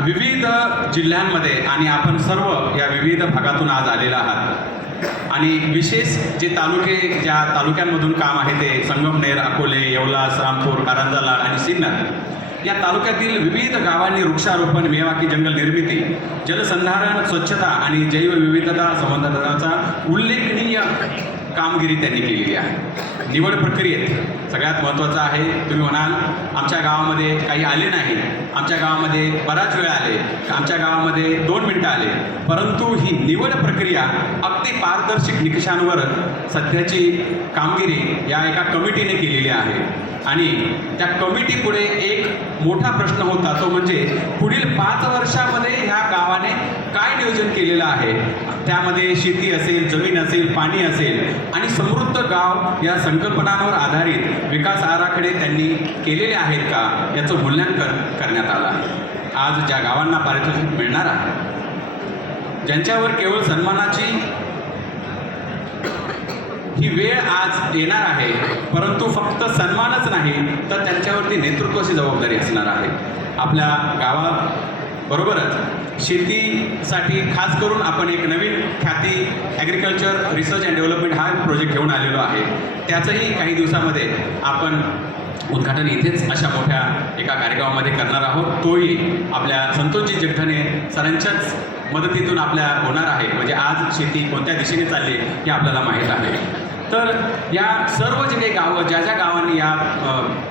विविध जिल्ह्यांमध्ये आणि आपण सर्व या विविध भागातून आज आलेला आहात आणि विशेष जे तालुके ज्या तालुक्यांमधून काम आहे ते संगमनेर, अकोले, येवला, रामपूर, कारंजा, लाड आणि सिन्नर या तालुक्यातील विविध गावांनी वृक्षारोपण, मियावाकी जंगल निर्मिती, जलसंधारण, स्वच्छता आणि जैवविविधता संवर्धनाचा उल्लेखनीय कामगिरी त्यांनी केलेली आहे. निवड प्रक्रियेत सगळ्यात महत्त्वाचं आहे, तुम्ही म्हणाल आमच्या गावामध्ये काही आले नाही, आमच्या गावामध्ये बराच वेळ आले, आमच्या गावामध्ये 2 मिनिटं आले, परंतु ही निवड प्रक्रिया अगदी पारदर्शक निकषांवर सध्याची कामगिरी या एका कमिटीने केलेली आहे. आणि त्या कमिटीपुढे एक मोठा प्रश्न होता, तो म्हणजे पुढील 5 वर्षामध्ये ह्या गावाने काय नियोजन केलेलं आहे. त्यामध्ये शेती असेल, जमीन असेल, पाणी असेल आणि समृद्ध गाव या संकल्पनांवर आधारित विकास आराखडे त्यांनी केलेले आहेत का याचं मूल्यांकन करण्यात आलं आहे. आज ज्या गावांना पारितोषिक मिळणार आहे, ज्यांच्यावर केवळ सन्मानाची ही वेळ आज येणार आहे, परंतु फक्त सन्मानच नाही तर त्यांच्यावरती नेतृत्वाची जबाबदारी असणार आहे. आपल्या गावाबरोबरच शेतीसाठी खास करून आपण एक नवीन ख्याती ॲग्रिकल्चर रिसर्च अँड डेव्हलपमेंट हा प्रोजेक्ट घेऊन आलेलो आहे. त्याचंही काही दिवसामध्ये आपण उद्घाटन इथेच अशा मोठ्या एका कार्यक्रमामध्ये करणार आहोत. तोही आपल्या संतोषजी जगधने सरांच्याच मदतीतून आपल्या होणार आहे. म्हणजे आज शेती कोणत्या दिशेने चालली हे आपल्याला माहीत आहे. तर या सर्व जे काही गावं, ज्या ज्या गावांनी या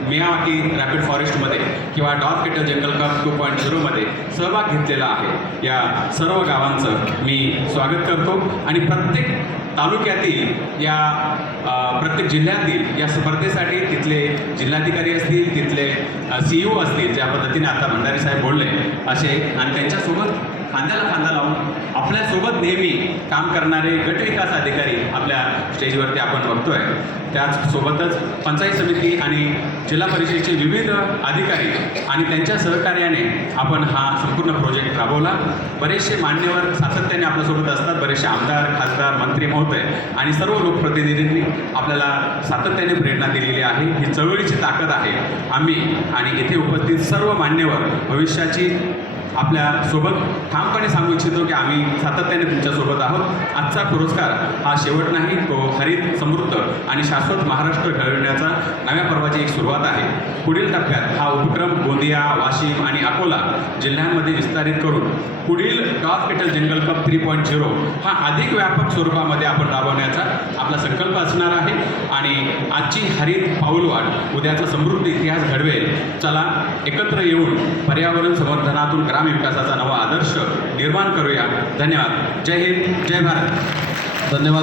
मियावाकी रॅपिड फॉरेस्टमध्ये किंवा डॉग केटल जंगल कप 2.0मध्ये सहभाग घेतलेला आहे, या सर्व गावांचं मी स्वागत करतो. आणि प्रत्येक तालुक्यातील या प्रत्येक जिल्ह्यातील या स्पर्धेसाठी तिथले जिल्हाधिकारी असतील, तिथले CEO असतील, ज्या पद्धतीने आता भंडारी साहेब बोलले असे, आणि त्यांच्यासोबत खांद्याला खांदा लावून आपल्यासोबत नेहमी काम करणारे गट विकास अधिकारी आपल्या स्टेजवरती आपण बघतोय. त्याचसोबतच पंचायत समिती आणि जिल्हा परिषदेचे विविध अधिकारी आणि त्यांच्या सहकार्याने आपण हा संपूर्ण प्रोजेक्ट राबवला. बरेचसे मान्यवर सातत्याने आपल्यासोबत असतात, बरेचसे आमदार, खासदार, मंत्री महोदय आणि सर्व लोकप्रतिनिधींनी आपल्याला सातत्याने प्रेरणा दिलेली आहे. ही चळवळीची ताकद आहे. आम्ही आणि इथे उपस्थित सर्व मान्यवर भविष्याची आपल्यासोबत ठामपणे सांगू इच्छितो की आम्ही सातत्याने तुमच्यासोबत आहोत. आजचा पुरस्कार हा शेवट नाही, तो हरित, समृद्ध आणि शाश्वत महाराष्ट्र घडविण्याचा नव्या पर्वाची एक सुरुवात आहे. पुढील टप्प्यात हा उपक्रम गोंदिया, वाशिम आणि अकोला जिल्ह्यांमध्ये विस्तारित करून पुढील डॉग केटल जंगल कप 3.0 हा अधिक व्यापक स्वरूपामध्ये आपण राबवण्याचा आपला संकल्प असणार आहे. आणि आजची हरित पाऊलवाट उद्याचा समृद्ध इतिहास घडवेल. चला एकत्र येऊन पर्यावरण संवर्धनातून ग्राम विकासाचा नवा आदर्श निर्माण करूया. धन्यवाद. जय हिंद, जय भारत. धन्यवाद.